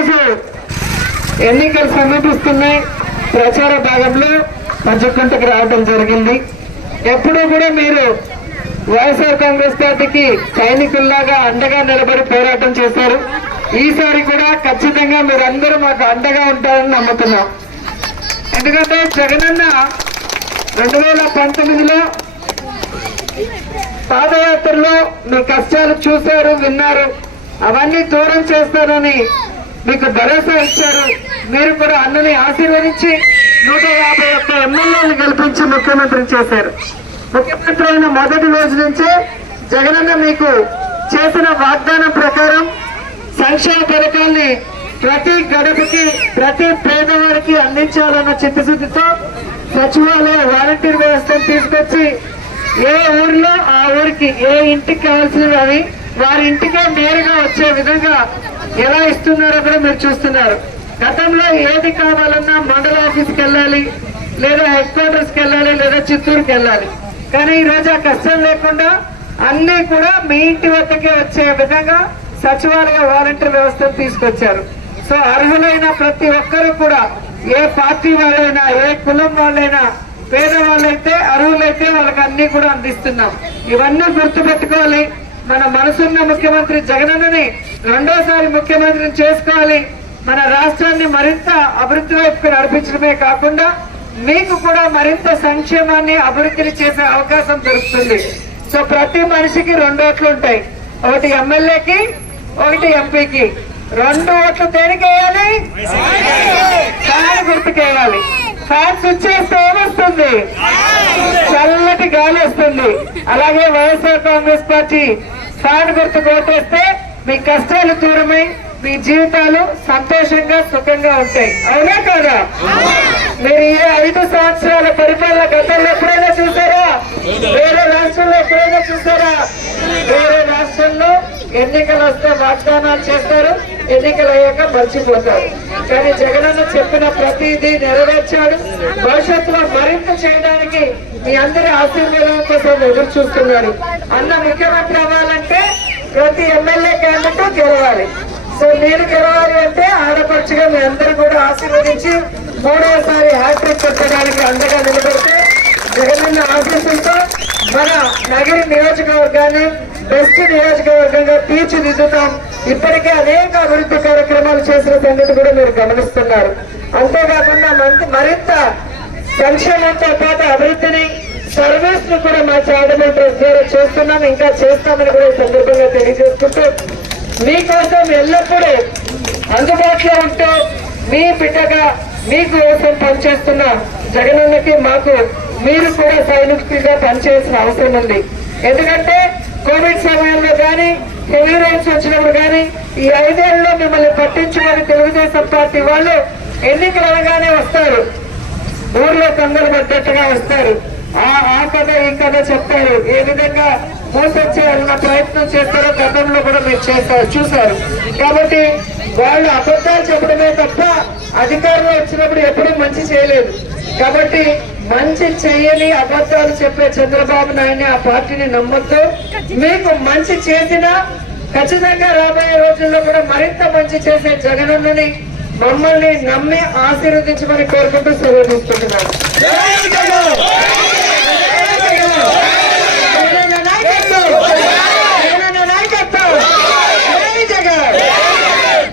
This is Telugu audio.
ఈరోజు ఎన్నికలు సమీపిస్తున్నాయి. ప్రచార భాగంలో పంచకుంటకు రావడం జరిగింది. ఎప్పుడూ కూడా మీరు వైఎస్ఆర్ కాంగ్రెస్ పార్టీకి సైనికుల్లాగా అండగా నిలబడి పోరాటం చేశారు. ఈసారి కూడా ఖచ్చితంగా మీరందరూ మాకు అండగా ఉంటారని నమ్ముతున్నాం. ఎందుకంటే జగనన్న 2019లో పాదయాత్రలో మీ కష్టాలు చూశారు, విన్నారు. అవన్నీ దూరం చేస్తారని మీకు భరోసా ఇచ్చారు. మీరు కూడా అన్నని ఆశీర్వదించి 151 ఎమ్మెల్యేలు గెలిపించి ముఖ్యమంత్రిని చేశారు. ముఖ్యమంత్రి అయిన మొదటి రోజు నుంచే జగనన్న మీకు చేసిన వాగ్దానం ప్రకారం సంక్షేమ పథకాల్ని ప్రతి గడపకి ప్రతి పేదవారికి అందించాలన్న చిత్తశుద్ధితో సచివాలయ వాలంటీర్ వ్యవస్థను తీసుకొచ్చి ఏ ఊరిలో ఆ ఊరికి ఏ ఇంటికి కావాల్సినవి అవి వారి ఇంటికే నేరుగా వచ్చే విధంగా ఎలా ఇస్తున్నారో కూడా మీరు చూస్తున్నారు. గతంలో ఏది కావాలన్నా మండల ఆఫీస్కి వెళ్ళాలి, లేదా హెడ్ క్వార్టర్స్కి వెళ్ళాలి, లేదా చిత్తూరుకి వెళ్ళాలి. కానీ ఈరోజు ఆ కష్టం లేకుండా అన్ని కూడా మీ ఇంటి వద్దకే వచ్చే విధంగా సచివాలయ వాలంటీర్ వ్యవస్థను తీసుకొచ్చారు. సో అర్హులైన ప్రతి ఒక్కరూ కూడా ఏ పార్టీ వాళ్ళైనా ఏ కులం వాళ్ళైనా పేదవాళ్ళైతే అర్హులైతే వాళ్ళకి అన్ని కూడా అందిస్తున్నాం. ఇవన్నీ గుర్తుపెట్టుకోవాలి. మన మనసున్న ముఖ్యమంత్రి జగనన్నని రెండోసారి ముఖ్యమంత్రిని చేసుకోవాలి. మన రాష్ట్రాన్ని మరింత అభివృద్ధి వైపుకు నడిపించడమే కాకుండా మీకు కూడా మరింత సంక్షేమాన్ని అభివృద్ధిని చేసే అవకాశం దొరుకుతుంది. సో ప్రతి మనిషికి 2 ఓట్లు ఉంటాయి. ఒకటి ఎమ్మెల్యేకి, ఒకటి ఎంపీకి. 2 ఓట్లు దేనికి వేయాలి? ఫ్యాన్ గుర్తుకేయాలి. ఫ్యాన్ స్విచ్ చేస్తే ఏమొస్తుంది? చల్లటి గాలి వస్తుంది. అలాగే వైఎస్ఆర్ కాంగ్రెస్ పార్టీ ఫ్యాన్ గుర్తు కోటేస్తే మీ కష్టాలు దూరమై మీ జీవితాలు సంతోషంగా సుఖంగా ఉంటాయి. అవునా కాదా? మీరు ఈ 5 సంవత్సరాల పరిపాలన గతంలో ఎప్పుడైనా చూసారా? వేరే రాష్ట్రంలో ఎప్పుడైనా చూసారా? వేరే రాష్ట్రంలో ఎన్నికలు వస్తే వాగ్దానాలు చేస్తారు, ఎన్నికలు అయ్యాక మర్చిపోతారు. కానీ జగనన్న చెప్పిన ప్రతిదీ నెరవేర్చాడు. భవిష్యత్తులో మరింత చేయడానికి మీ అందరి ఆశీర్వాదం కోసం ఎదురు చూస్తున్నారు. అన్న ముఖ్యమంత్రి అవ్వాలంటే ప్రతి ఎమ్మెల్యే క్యాండిడేట్ గెలవాలి. సో మీరు గెలవాలి అంటే ఆడపడుచుగా మీ అందరూ కూడా ఆశీర్వదించి 3వసారి హ్యాట్రిక్ కొట్టడానికి అండగా నిలబడితే జగనన్న ఆశీస్సులతో మన నగరి నియోజకవర్గాన్ని బెస్ట్ నియోజకవర్గంగా తీర్చిదిద్దుతాం. ఇప్పటికే అనేక అభివృద్ధి కార్యక్రమాలు చేసిన సంగతి కూడా మీరు గమనిస్తున్నారు. అంతేకాకుండా మరింత సంక్షేమంతో పాటు అభివృద్ధిని సర్వీస్ ను కూడా మా చారిటబుల్ ట్రస్ట్ ద్వారా చేస్తున్నాం, ఇంకా చేస్తామని కూడా ఈ సందర్భంగా తెలియజేసుకుంటూ మీకోసం ఎల్లప్పుడూ అందుబాటులో ఉంటూ మీ బిడ్డగా మీకోసం పనిచేస్తున్న జగనన్నకి మాకు మీరు కూడా సైనికులుగా పనిచేయాల్సిన అవసరం ఉంది. ఎందుకంటే కోవిడ్ సమయంలో కానీ హెవీ రైన్స్ వచ్చినప్పుడు కానీ ఈ 5 ఏళ్లలో మిమ్మల్ని పట్టించుకొని తెలుగుదేశం పార్టీ వాళ్ళు ఎన్నికలు అనగానే వస్తారు, ఊర్లో కందలు పడ్డట్టుగా వస్తారు. ఆ కథ ఈ కథ చెప్తారు. ఏ విధంగా మోసం చేయాలన్న ప్రయత్నం చేస్తారో గతంలో కూడా మీరు చూశారు. కాబట్టి వాళ్ళు అబద్ధాలు చెప్పడమే తప్ప అధికారంలో వచ్చినప్పుడు ఎప్పుడూ మంచి చేయలేదు. కాబట్టి మంచి చెయ్యని అబద్ధాలు చెప్పే చంద్రబాబు నాయుడిని ఆ పార్టీని నమ్మొద్దు. మీకు మంచి చేసినా ఖచ్చితంగా రాబోయే రోజుల్లో కూడా మరింత మంచి చేసే జగనన్నని మమ్మల్ని నమ్మి ఆశీర్వదించమని కోరుకుంటూ సెలవు తీసుకుంటున్నాను.